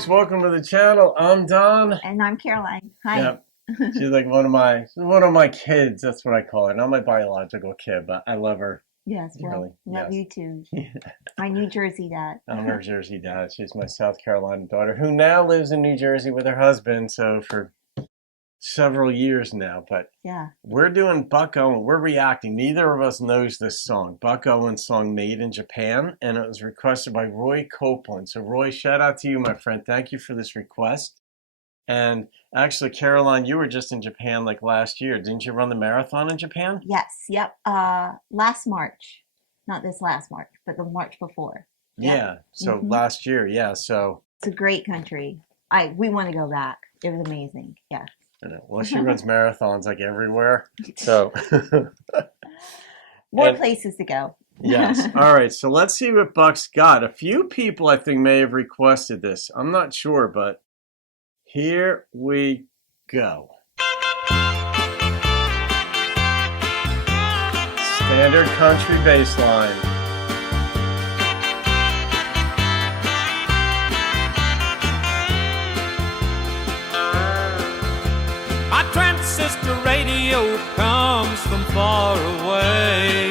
folks, welcome to the channel. I'm Don. And I'm Caroline. Hi. Yep. She's like one of my kids. That's what I call her. Not my biological kid, but I love her. Yes, well, Really. love Yes. you too. My New Jersey dad. I'm her Jersey dad. She's my South Carolina daughter who now lives in New Jersey with her husband. So for several years now, but Yeah. we're doing Buck Owens. We're reacting. Neither of us knows this song. Buck Owens' song Made in Japan, and it was requested by Roy Copeland. So Roy, shout out to you, my friend. Thank you for this request. And actually, Caroline, you were just in Japan like last year. Didn't you run the marathon in Japan? Yes, yep. Last March. Not this last March, but the March before. Yep. Yeah. So Mhm. last year, yeah. So It's a great country. We want to go back. It was amazing. Yeah. well, she runs marathons like everywhere. So More and places to go. yes. All right. So let's see what Buck's got. A few people I think may have requested this. I'm not sure, but here we go. Standard country bass line. My transistor radio comes from far away,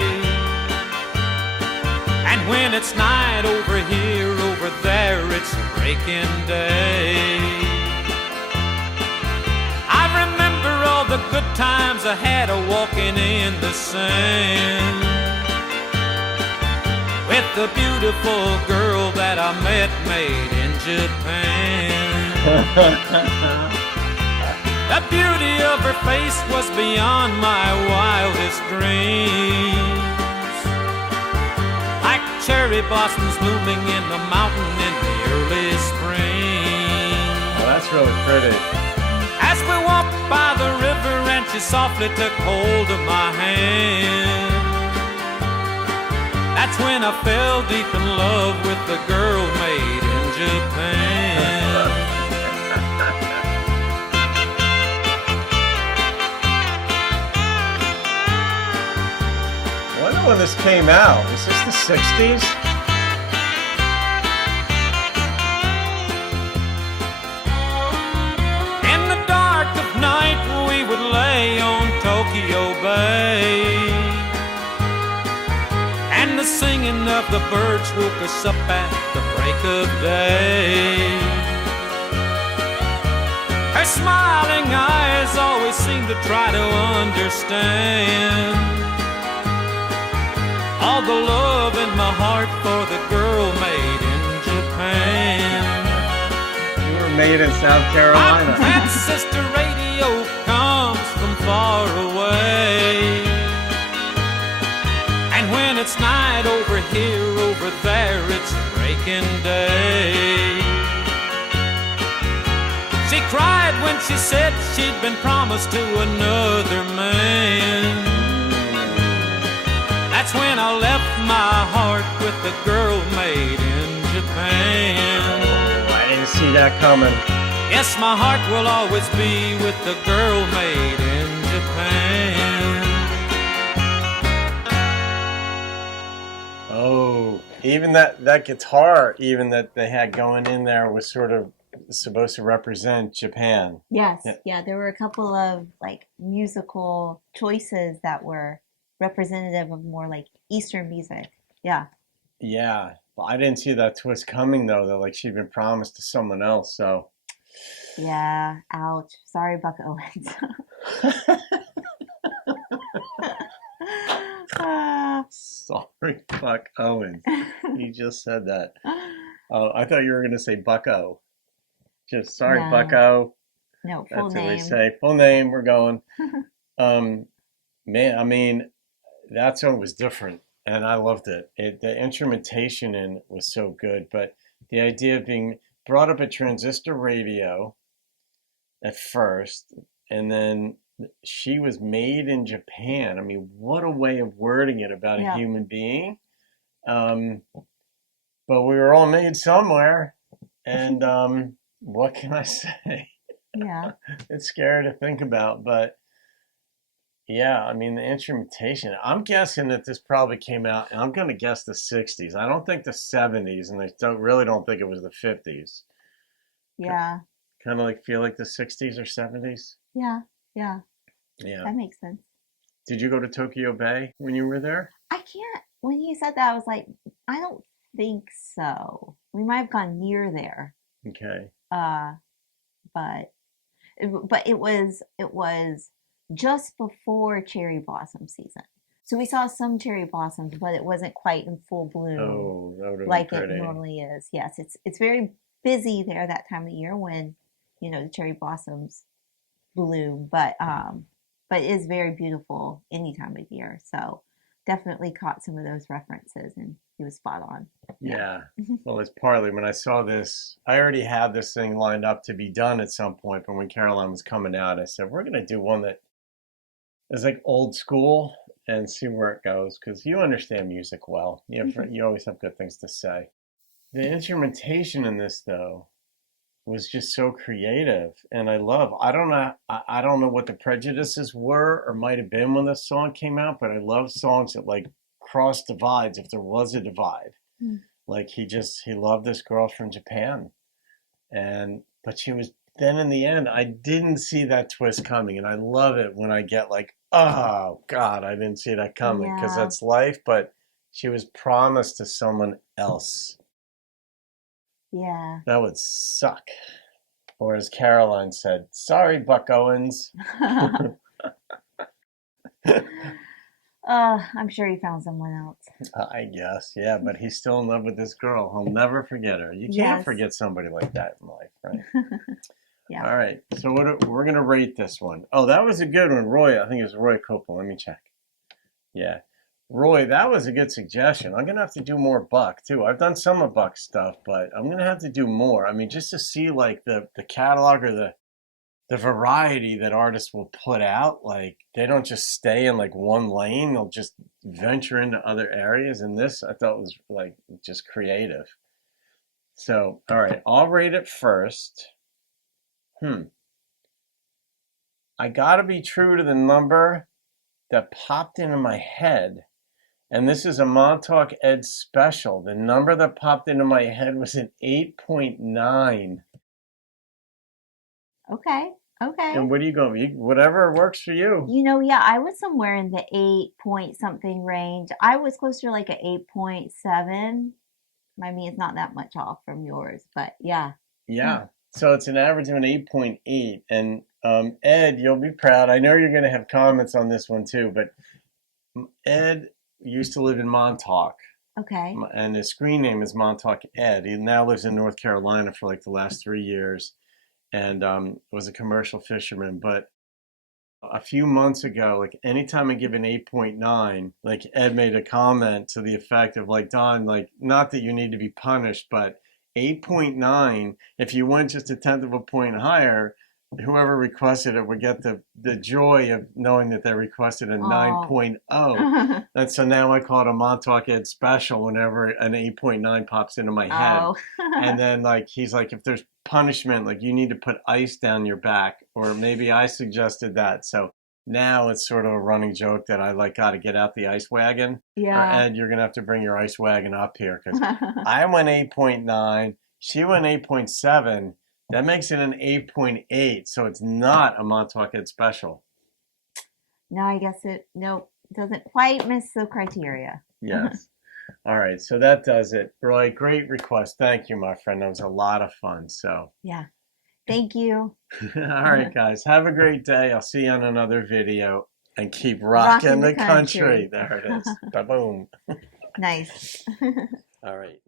and when it's night over here, over there, it's a breaking day. I remember all the good times I had walking in the sand with the beautiful girl that I met made in Japan. The beauty of her face was beyond my wildest dreams, like cherry blossoms blooming in the mountain in the early spring. Oh, that's really pretty. As we walked by the river and she softly took hold of my hand, that's when I fell deep in love with the girl made in Japan. I wonder when this came out. Was this the 60s? In the dark of night we would lay on Tokyo Bay, and the singing of the birds woke us up at the break of day. Her smiling eyes always seemed to try to understand all the love in my heart for the girl made in Japan. You were made in South Carolina. My transistor radio comes from far away, and when it's night over here, over there, it's a breaking day. She cried when she said she'd been promised to another man. That's when I left my heart with the girl made in Japan. Oh, I didn't see that coming. Yes, my heart will always be with the girl made in Japan. Oh, even that guitar, even that they had going in there was sort of supposed to represent Japan. Yes. Yeah. Yeah. There were a couple of like musical choices that were representative of more like Eastern music. Yeah. Yeah. Well, I didn't see that twist coming though, that like she'd been promised to someone else, so. Yeah. Ouch. Sorry, Buck Owens. Ah. Sorry, Buck Owens. You just said that. Oh, I thought you were going to say Bucko. Just sorry, No. Bucko. No, That's full what we name. say. Full name, we're going. Man, I mean, that song was different, and I loved it. The instrumentation in it was so good, but the idea of being brought up at transistor radio at first, and then she was made in Japan. I mean, what a way of wording it about a Yeah. human being. But we were all made somewhere, and what can I say? Yeah. It's scary to think about, but yeah, I mean, the instrumentation, I'm guessing that this probably came out, and I'm going to guess the 60s. I don't think the 70s, and really don't think it was the 50s. Yeah. Kind of like feel like the 60s or 70s. Yeah. Yeah. Yeah. That makes sense. Did you go to Tokyo Bay when you were there? I can't, when you said that, I was like, I don't think so. We might have gone near there. Okay. Uh, but it was just before cherry blossom season. So we saw some cherry blossoms, but it wasn't quite in full bloom Oh, that would have been like it pretty. normally is. Yes, it's very busy there that time of year when, the cherry blossoms bloom, but it is very beautiful any time of year. So definitely caught some of those references and he was spot on. Yeah. Well, it's partly when I saw this, I already had this thing lined up to be done at some point, but when Caroline was coming out, I said, we're going to do one that is like old school and see where it goes because you understand music well. You always have good things to say. The instrumentation in this, though, was just so creative, and I don't know what the prejudices were or might have been when this song came out, but I love songs that like cross divides if there was a divide. Mm. Like he loved this girl from Japan, but she was, then in the end I didn't see that twist coming, and I love it when I get like, oh God, I didn't see that coming, because Yeah. that's life. But she was promised to someone else. Yeah. That would suck. Or as Caroline said, sorry, Buck Owens. I'm sure he found someone else. I guess, yeah, but he's still in love with this girl. He'll never forget her. You can't Yes. forget somebody like that in life, right? Yeah. All right, so we're going to rate this one. Oh, that was a good one. Roy, I think it was Roy Copel. Let me check. Yeah. Roy, that was a good suggestion. I'm going to have to do more Buck, too. I've done some of Buck's stuff, but I'm going to have to do more. I mean, just to see, like, the catalog or the variety that artists will put out. Like, they don't just stay in, like, one lane. They'll just venture into other areas. And this, I thought, was, like, just creative. So, all right, I'll rate it first. I got to be true to the number that popped into my head. And this is a Montauk Ed special. The number that popped into my head was an 8.9. Okay. Okay. And what do you go? Whatever works for you. Yeah, I was somewhere in the 8 point something range. I was closer to like an 8.7. I mean, it's not that much off from yours, but yeah. Yeah. So it's an average of an 8.8. And Ed, you'll be proud. I know you're going to have comments on this one too, but Ed used to live in Montauk. Okay. And his screen name is Montauk Ed. He now lives in North Carolina for like the last 3 years, and was a commercial fisherman. But a few months ago, like anytime I give an 8.9, like Ed made a comment to the effect of like, Don, like, not that you need to be punished, but 8.9, if you went just a tenth of a point higher, whoever requested it would get the joy of knowing that they requested a 9.0. And so now I call it a Montauk Ed special whenever an 8.9 pops into my head. Oh. And then like he's like, if there's punishment, like you need to put ice down your back, or maybe I suggested that. So now it's sort of a running joke that I like got to get out the ice wagon. Yeah. Or Ed, you're gonna have to bring your ice wagon up here, because I went 8.9, she went 8.7. That makes it an 8.8, so it's not a Montauk Ed special. No, I guess it doesn't quite miss the criteria. Yes. All right, so that does it. Roy, great request. Thank you, my friend. That was a lot of fun. So. Yeah. Thank you. All right, guys. Have a great day. I'll see you on another video. And keep rocking the country. There it is. Ba-boom. Nice. All right.